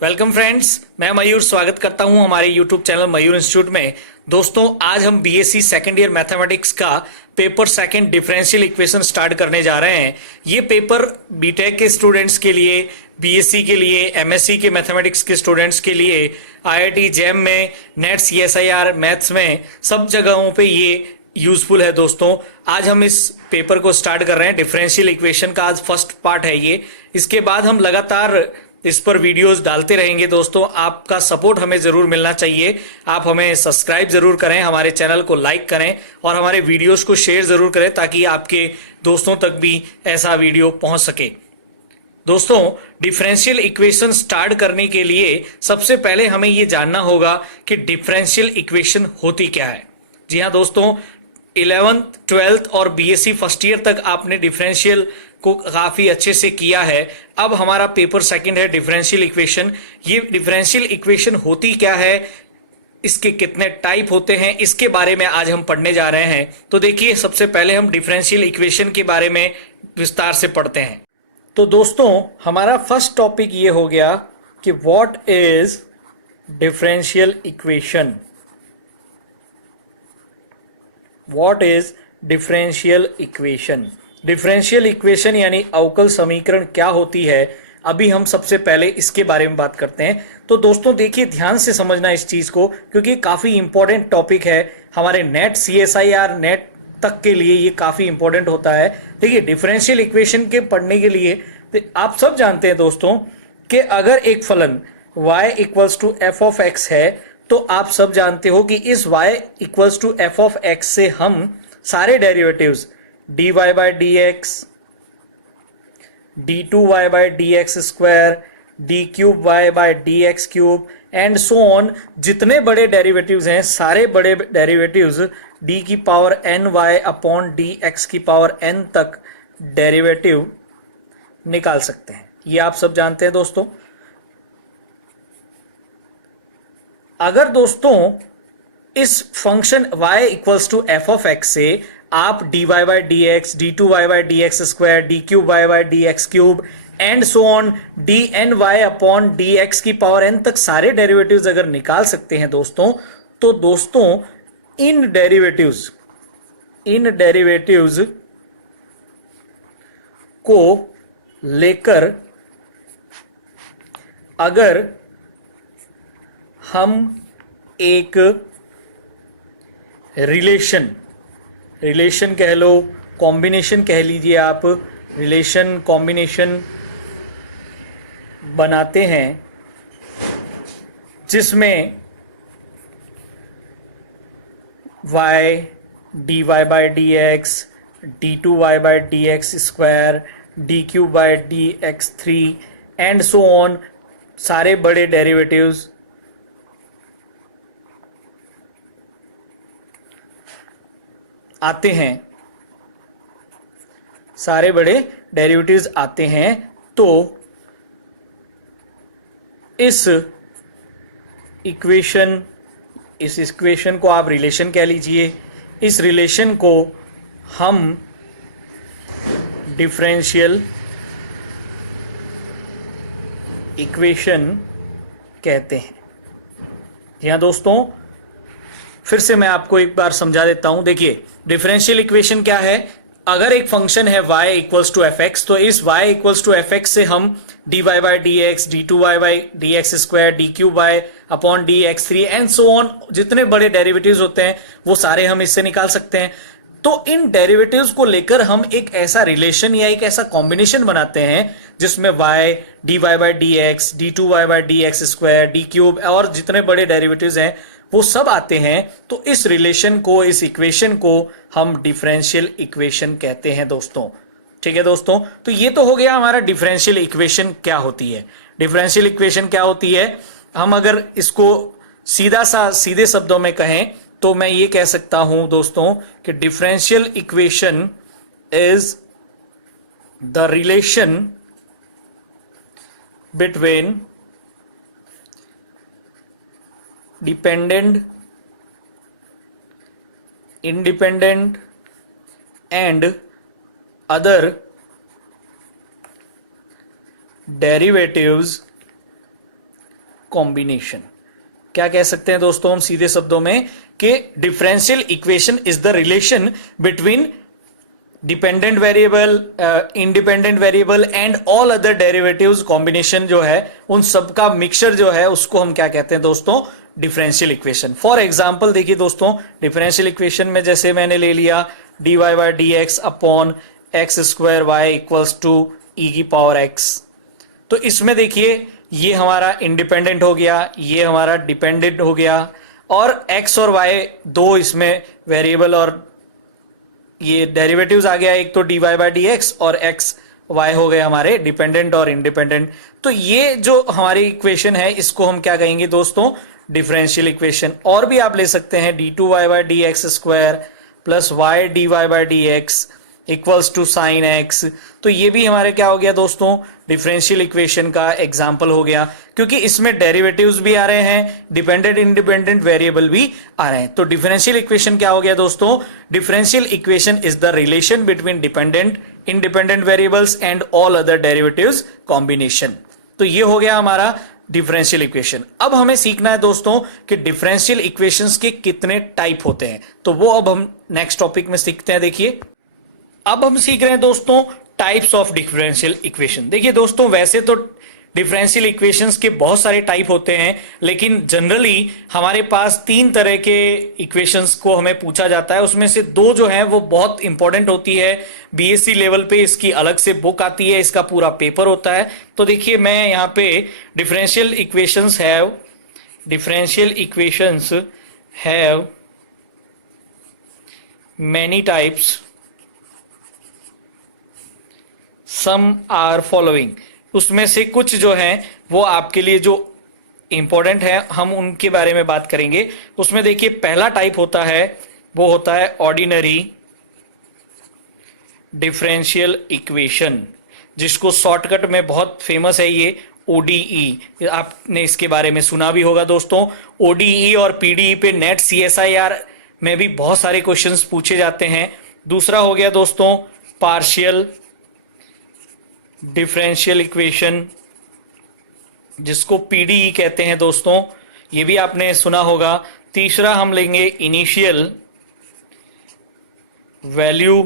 Welcome friends, मैं मयूर स्वागत करता हूं हमारे यूट्यूब चैनल मयूर इंस्टीट्यूट में। दोस्तों, आज हम बीएससी सेकेंड ईयर मैथमेटिक्स का paper second differential equation start करने जा रहे हैं। ये पेपर बीटेक के स्टूडेंट्स के लिए, बीएससी के लिए, एमएससी के मैथमेटिक्स के स्टूडेंट्स के लिए, आईआईटी जैम में, नेट सीएसआईआर मैथ्स में, सब जगहों पे ये यूजफुल है। दोस्तों, आज हम इस पेपर को स्टार्ट कर रहे हैं। डिफरेंशियल इक्वेशन का आज फर्स्ट पार्ट है ये। इसके बाद हम लगातार इस पर वीडियोस डालते रहेंगे। दोस्तों, आपका सपोर्ट हमें जरूर मिलना चाहिए। आप हमें सब्सक्राइब जरूर करें, हमारे चैनल को लाइक करें और हमारे वीडियोस को शेयर जरूर करें ताकि आपके दोस्तों तक भी ऐसा वीडियो पहुंच सके। दोस्तों, डिफरेंशियल इक्वेशन स्टार्ट करने के लिए सबसे पहले हमें यह जानना होगा कि डिफरेंशियल इक्वेशन होती क्या है। जी हाँ दोस्तों, 11th, 12th और बीएससी फर्स्ट ईयर तक आपने डिफरेंशियल को काफी अच्छे से किया है। अब हमारा पेपर सेकंड है डिफरेंशियल इक्वेशन। ये डिफरेंशियल इक्वेशन होती क्या है, इसके कितने टाइप होते हैं, इसके बारे में आज हम पढ़ने जा रहे हैं। तो देखिए, सबसे पहले हम डिफरेंशियल इक्वेशन के बारे में विस्तार से पढ़ते हैं। तो दोस्तों, हमारा फर्स्ट टॉपिक ये हो गया कि what is differential equation. What is differential equation. Differential equation यानी अवकल समीकरण क्या होती है, अभी हम सबसे पहले इसके बारे में बात करते हैं। तो दोस्तों देखिए, ध्यान से समझना इस चीज को, क्योंकि काफी इंपॉर्टेंट टॉपिक है हमारे नेट सीएसआईआर नेट तक के लिए। ये काफी इंपॉर्टेंट होता है। देखिए, डिफरेंशियल इक्वेशन के पढ़ने के लिए तो आप सब जानते हैं दोस्तों कि अगर एक फलन y equals to F of X है, तो आप सब जानते हो कि इस y equals to F of X से हम सारे derivatives dy by D X, D two Y by D X square, D cube Y by D X cube and so on, जितने बड़े डेरिवेटिव्स हैं सारे बड़े डेरिवेटिव्स डी की power N Y upon D X की power N तक derivative निकाल सकते हैं। ये आप सब जानते हैं दोस्तों। अगर दोस्तों इस function y equals to F of X से आप dy by D X, D two Y by D X square, D cube Y by D X cube and so on D N Y upon D X की power N तक सारे derivatives अगर निकाल सकते हैं दोस्तों, तो दोस्तों इन डेरिवेटिव्स को लेकर अगर हम एक रिलेशन कह लो, कॉम्बिनेशन कह लीजिए आप, रिलेशन कॉम्बिनेशन बनाते हैं जिसमें y dy by D X, D two Y by D X square, D cube by D X three and so on, सारे बड़े डेरिवेटिव्स आते हैं, सारे बड़े डेरिवेटिव्स आते हैं। तो इस इक्वेशन को आप रिलेशन कह लीजिए। इस रिलेशन को हम डिफरेंशियल इक्वेशन कहते हैं। जी हाँ दोस्तों, फिर से मैं आपको एक बार समझा देता हूं। देखिए, डिफरेंशियल इक्वेशन क्या है। अगर एक फंक्शन है y equals to F X, तो इस y equals to F X से हम D Y by D X, D two Y by D X square, D cube Y upon D X three and so on, जितने बड़े derivatives होते हैं वो सारे हम इससे निकाल सकते हैं। तो इन डेरिवेटिव्स को लेकर हम एक ऐसा रिलेशन या एक ऐसा कॉम्बिनेशन बनाते हैं जिसमें y D Y by D X, D two Y by D X square, D cube और जितने बड़े डेरिवेटिव्स हैं वो सब आते हैं। तो इस रिलेशन को, इस इक्वेशन को हम डिफरेंशियल इक्वेशन कहते हैं दोस्तों। ठीक है दोस्तों, तो ये तो हो गया हमारा डिफरेंशियल इक्वेशन क्या होती है। डिफरेंशियल इक्वेशन क्या होती है, हम अगर इसको सीधे शब्दों में कहें तो मैं ये कह सकता हूं दोस्तों कि differential equation is the relation between dependent, independent and other derivatives combination. क्या कह सकते हैं दोस्तों हम सीधे शब्दों में कि differential equation is the relation between dependent variable, independent variable and all other derivatives. Combination जो है उन सबका मिक्सचर जो है उसको हम क्या कहते हैं दोस्तों, डिफरेंशियल इक्वेशन। फॉर एग्जांपल देखिए दोस्तों, डिफरेंशियल इक्वेशन में जैसे मैंने ले लिया dy by D x upon x square y equals to e की पावर एक्स। तो इसमें देखिए ये हमारा इंडिपेंडेंट हो गया, ये हमारा डिपेंडेंट हो गया, और x और y दो इसमें वेरिएबल और ये डेरिवेटिव्स आ गया, एक तो dy बाई डी एक्स और x y हो गए हमारे डिपेंडेंट और इंडिपेंडेंट। तो ये जो हमारी इक्वेशन है इसको हम क्या कहेंगे दोस्तों, डिफरेंशियल इक्वेशन। और भी आप ले सकते हैं d2y by D X square plus Y D Y by D X equals to sine X. तो ये भी हमारे क्या हो गया दोस्तों, डिफरेंशियल इक्वेशन का एग्जाम्पल हो गया, क्योंकि इसमें डेरिवेटिव्स भी आ रहे हैं, डिपेंडेंट इंडिपेंडेंट वेरिएबल भी आ रहे हैं। तो डिफरेंशियल इक्वेशन क्या हो गया दोस्तों, differential equation is the relation between dependent independent variables and all other derivatives combination. तो ये हो गया हमारा डिफरेंशियल इक्वेशन। अब हमें सीखना है दोस्तों कि डिफरेंशियल इक्वेशंस के कितने टाइप होते हैं, तो वो अब हम नेक्स्ट टॉपिक में सीखते हैं। देखिए अब हम सीख रहे हैं दोस्तों टाइप्स ऑफ डिफरेंशियल इक्वेशन। देखिए दोस्तों, वैसे तो डिफरेंशियल इक्वेशंस के बहुत सारे टाइप होते हैं, लेकिन जनरली हमारे पास तीन तरह के इक्वेशंस को हमें पूछा जाता है। उसमें से दो जो है वो बहुत इंपॉर्टेंट होती है, बीएससी लेवल पे इसकी अलग से बुक आती है, इसका पूरा पेपर होता है। तो देखिए मैं यहाँ पे differential equations have many types, some are following. उसमें से कुछ जो हैं वो आपके लिए जो इंपॉर्टेंट है हम उनके बारे में बात करेंगे। उसमें देखिए पहला टाइप होता है वो होता है ऑर्डिनरी डिफरेंशियल इक्वेशन, जिसको शॉर्टकट में बहुत फेमस है ये ODE। आपने इसके बारे में सुना भी होगा दोस्तों। ODE और PDE पे नेट CSIR में भी बहुत सारे क्वेश्चंस पूछे जाते हैं। दूसरा हो गया दोस्तों पार्शियल डिफरेंशियल इक्वेशन, जिसको PDE कहते हैं दोस्तों, ये भी आपने सुना होगा। तीसरा हम लेंगे इनिशियल वैल्यू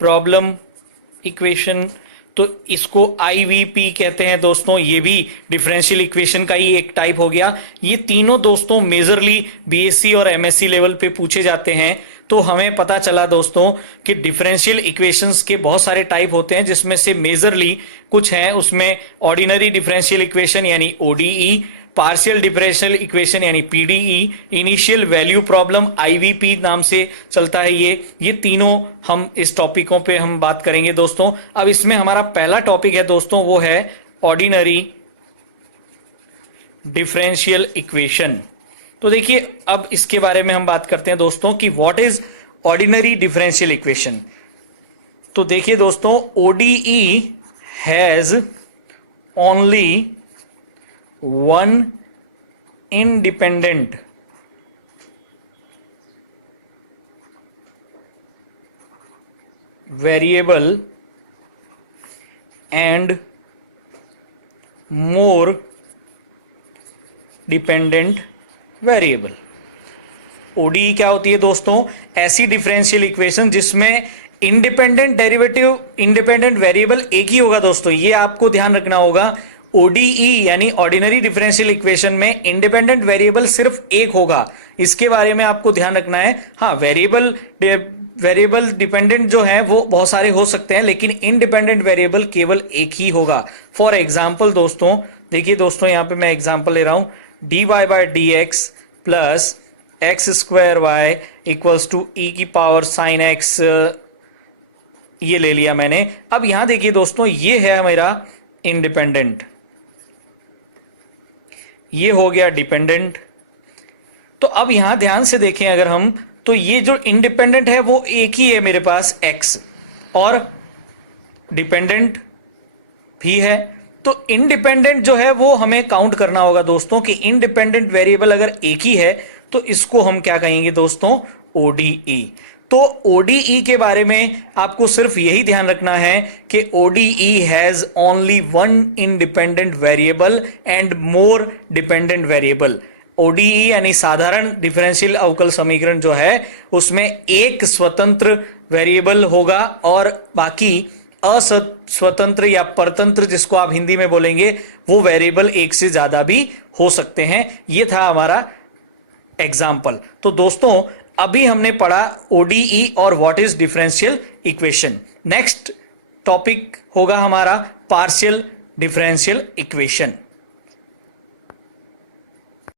प्रॉब्लम इक्वेशन, तो इसको IVP कहते हैं दोस्तों, ये भी डिफरेंशियल इक्वेशन का ही एक टाइप हो गया। ये तीनों दोस्तों मेजरली BSc और MSc लेवल पे पूछे जाते हैं। तो हमें पता चला दोस्तों कि डिफरेंशियल इक्वेशंस के बहुत सारे टाइप होते हैं, जिसमें से मेजरली कुछ हैं उसमें ऑर्डिनरी डिफरेंशियल इक्वेशन यानी ODE, पार्शियल डिफरेंशियल इक्वेशन यानी PDE, initial value problem IVP नाम से चलता है ये तीनों हम इस टॉपिकों पे हम बात करेंगे दोस्तों। अब इसमें हमारा पहला टॉपिक है दोस्तों वो है ऑर्डिनरी डिफरेंशियल इक्वेशन। तो देखिए अब इसके बारे में हम बात करते हैं दोस्तों कि what is ordinary differential equation. तो देखिए दोस्तों ODE has only one independent variable and more dependent variable। ODE क्या होती है दोस्तों, ऐसी डिफरेंशियल इक्वेशन जिसमें इंडिपेंडेंट डेरिवेटिव इंडिपेंडेंट वेरिएबल एक ही होगा दोस्तों, ये आपको ध्यान रखना होगा। ODE यानी ऑर्डिनरी डिफरेंशियल इक्वेशन में इंडिपेंडेंट वेरिएबल सिर्फ एक होगा, इसके बारे में आपको ध्यान रखना है। हाँ, वेरिएबल डिपेंडेंट जो है वो बहुत सारे हो सकते हैं, लेकिन इंडिपेंडेंट वेरिएबल केवल एक ही होगा। फॉर एग्जाम्पल दोस्तों, देखिए दोस्तों यहाँ पे मैं एग्जाम्पल ले रहा हूं, dy by D x plus x square y equals to e की पावर साइन एक्स, ये ले लिया मैंने। अब यहां देखिए दोस्तों, ये है मेरा इंडिपेंडेंट, ये हो गया डिपेंडेंट। तो अब यहां ध्यान से देखें अगर हम, तो ये जो इंडिपेंडेंट है वो एक ही है मेरे पास x, और डिपेंडेंट भी है। तो इंडिपेंडेंट जो है वो हमें काउंट करना होगा दोस्तों कि इंडिपेंडेंट वेरिएबल अगर एक ही है तो इसको हम क्या कहेंगे दोस्तों, ODE। तो ODE के बारे में आपको सिर्फ यही ध्यान रखना है कि ODE has only one independent variable and more dependent variable. ODE यानी साधारण डिफरेंशियल अवकल समीकरण जो है उसमें एक स्वतंत्र वेरिएबल होगा और बाकी अस्वतंत्र या परतंत्र, जिसको आप हिंदी में बोलेंगे, वो वेरिएबल एक से ज्यादा भी हो सकते हैं। ये था हमारा एग्जाम्पल। तो दोस्तों अभी हमने पढ़ा ODE और what is differential equation. Next topic होगा हमारा पार्शियल डिफरेंशियल इक्वेशन।